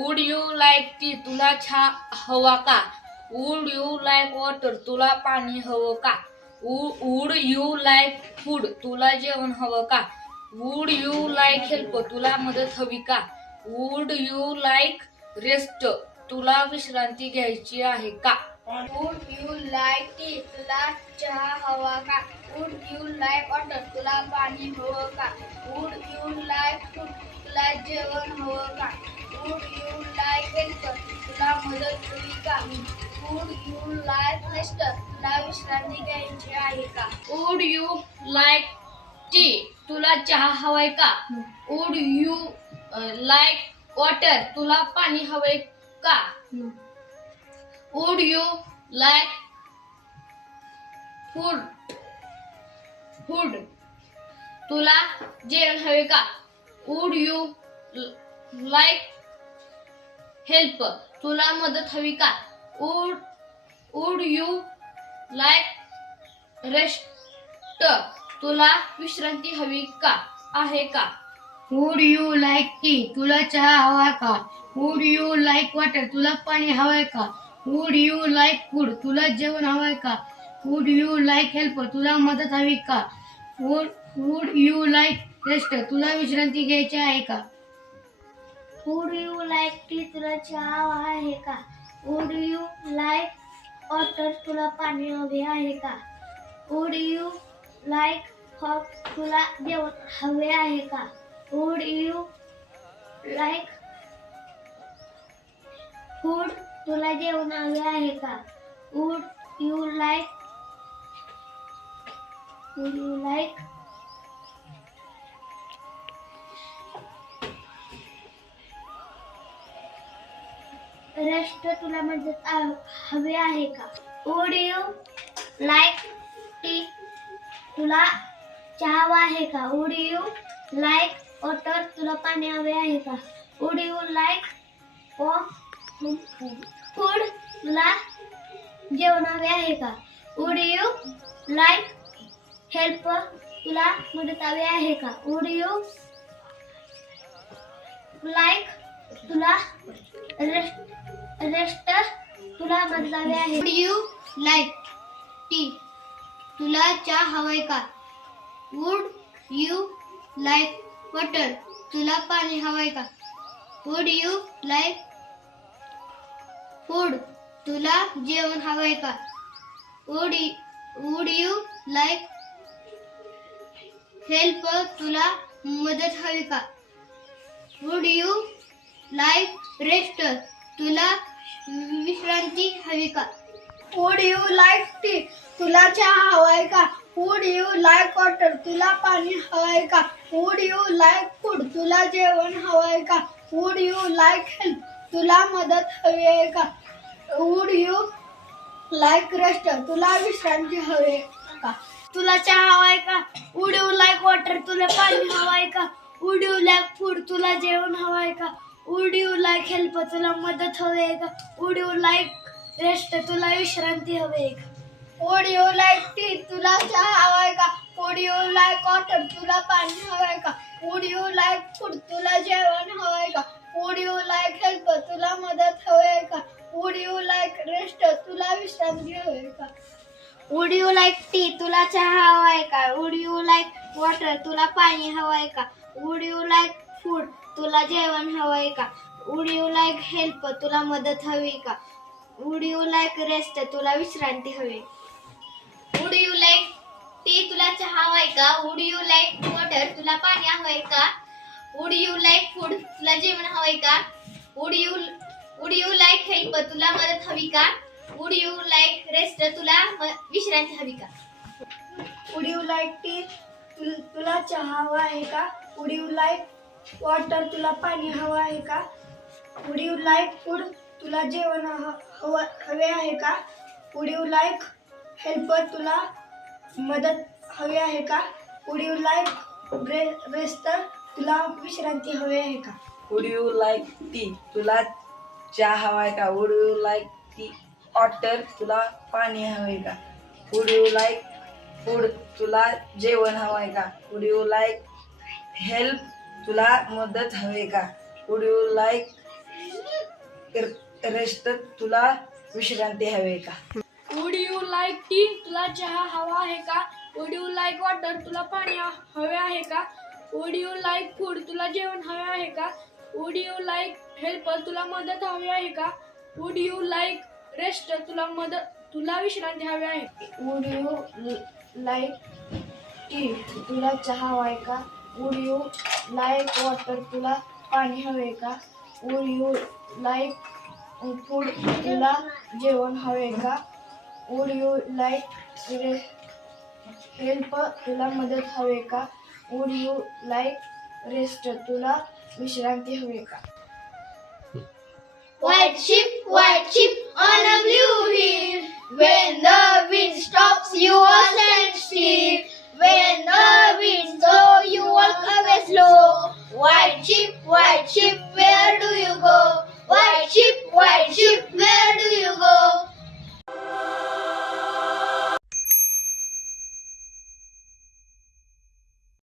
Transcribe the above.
Would you like tea तुला चहा हवा का? वुड यू लाईक वॉटर तुला पाणी हवं का? वुड यू लाईक फूड तुला जेवण हवं का? वुड यू लाईक हेल्प तुला मदत हवी का? वुड यू लाईक रेस्ट तुला विश्रांती घ्यायची आहे का? वुड यू लाईक टी तुला चहा हवा का? वुड यू लाईक वॉटर तुला पाणी हवं का? वुड यू लाईक फूड तुला जेवण हवं का? वुड यू लाईक हेल्प तुला मदत हवी का? वुड यू लाईक रेस्ट तुला विश्रांती घ्यायची आहे का? वुड यू लाईक टी तुला चहा हवाय का? वुड यू लाईक वॉटर तुला पाणी हवंय का? वुड यू लाईक फूड तुला जेवण हवे का? वुड यू लाईक हेल्प तुला मदत हवी का? वुड यू लाईक रेस्ट तुला विश्रांती हवी का आहे का? वुड यू लाईक टी तुला चहा हवा का? वुड यू लाईक वॉटर तुला पाणी हवंय का? वुड यू लाईक फूड तुला जेवण हवंय का? वुड यू लाईक हेल्प तुला मदत हवी का? वुड यू लाईक रेस्ट तुला विश्रांती घ्यायची आहे का? वुड यू लाईक टी तुला चहा हवा आहे का? वुड यू लाईक वॉटर तुला पाणी हवे आहे का? वुड यू लाईक तुला जेवण हवे आहे का? वुड यू लाईक फूड तुला जेवण हवे आहे का? वुड यू लाईक रेस्ट तुला मदत हवे आहे का? वुड यू लाईक टी तुला चहा हवा आहे का? वुड यू लाईक वॉटर तुला पाणी हवे आहे का? वुड यू लाईक फूड तुला जेवण हवे आहे का? वुड यू लाईक हेल्प तुला मदत हवी आहे का? वुड यू लाईक तुला रेस्ट तुला मदत हवी आहे? वुड यू लाईक टी तुला चहा हवाय का? वुड यू लाईक वॉटर तुला पाणी हवंय का? वुड यू लाईक फूड तुला जेवण हवंय का? वुड यू लाईक हेल्प तुला मदत हवी का? वुड यू लाईक रेस्ट तुला विश्रांती हवी का? वुड यू लाईक टी तुला चहा हवाय का? वुड यू लाईक वॉटर तुला पाणी हवंय का? वुड यू लाईक फूड तुला जेवण हवंय का? वुड यू लाईक हेल्प तुला मदत हवी आहे का? वुड यू लाईक रेस्ट तुला विश्रांती हवी का? तुला चहा हवाय का? वुड यू लाईक वॉटर तुला पाणी हवंय का? वुड यू लाईक फूड तुला जेवण हवंय का? वुड यू लाईक हेल्प तुला मदत हवी आहे का? वुड यू लाईक रेस्ट तुला विश्रांती हवी आहे का? वुड यू लाईक टी तुला चहा हवाय का? वुड यू लाईक वॉटर तुला पाणी हवंय का? वुड यू लाईक फूड तुला जेवण हवंय का? वुड यू लाईक हेल्प तुला मदत हवी आहे का? वुड यू लाईक रेस्ट तुला विश्रांती हवी का? वुड यू लाईक टी तुला चहा हवाय का? वुड यू लाईक वॉटर तुला पाणी हवंय का? वुड यू लाईक फूड तुला जेवण हवंय का? वुड यू लाईक हेल्प तुला मदत हवी का? वुड यू लाईक रेस्ट तुला विश्रांती हवी? वुड यू लाईक टी तुला चहा हवाय का? वुड यू लाईक वॉटर तुला पाणी हवंय का? वुड यू लाईक फूड तुला जेवण हवंय का? वुड यू लाईक हेल्प तुला मदत हवी का? वुड यू लाईक रेस्ट तुला विश्रांती हवी का? वुड यू लाईक टी तुला चहा हवा आहे का? वुड यू लाईक वॉटर तुला पाणी हवं आहे का? वुड यू लाईक फूड तुला जेवण हवे आहे का? वुड यू लाईक हेल्प तुला मदत हवी आहे का? वुड यू लाईक रेस्ट तुला विश्रांती हवी आहे का? वुड यू लाईक टी तुला चहा हवाय का? Would you like tea water तुला पाणी हवे का? वुड यू लाईक फूड तुला जेवण हवंय का? वुड यू लाईक हेल्प तुला मदत हवे का? वुड यू लाईक रेस्ट तुला विश्रांती हवे का? वुड यू लाईक टी तुला चहा हवा आहे का? वुड यू लाईक वॉटर तुला पाणी हवे आहे का? वुड यू लाईक फूड तुला जेवण हवे आहे का? वुड यू लाईक हेल्प तुला मदत हवी आहे का? वुड यू लाईक रेस्ट तुला विश्रांती हवी आहे? वुड यू लाईक टी तुला चहा हवाय का? वुड यू लाईक वॉटर तुला पाणी हवे का? वुड यू लाईक फूड तुला जेवण हवे का? वुड यू लाईक हेल्प तुला मदत हवे का? वुड यू लाईक रेस्ट तुला विश्रांती हवे का? White sheep on a blue hill. When the wind stops, you will stand still. When the wind blows, you walk away slow. White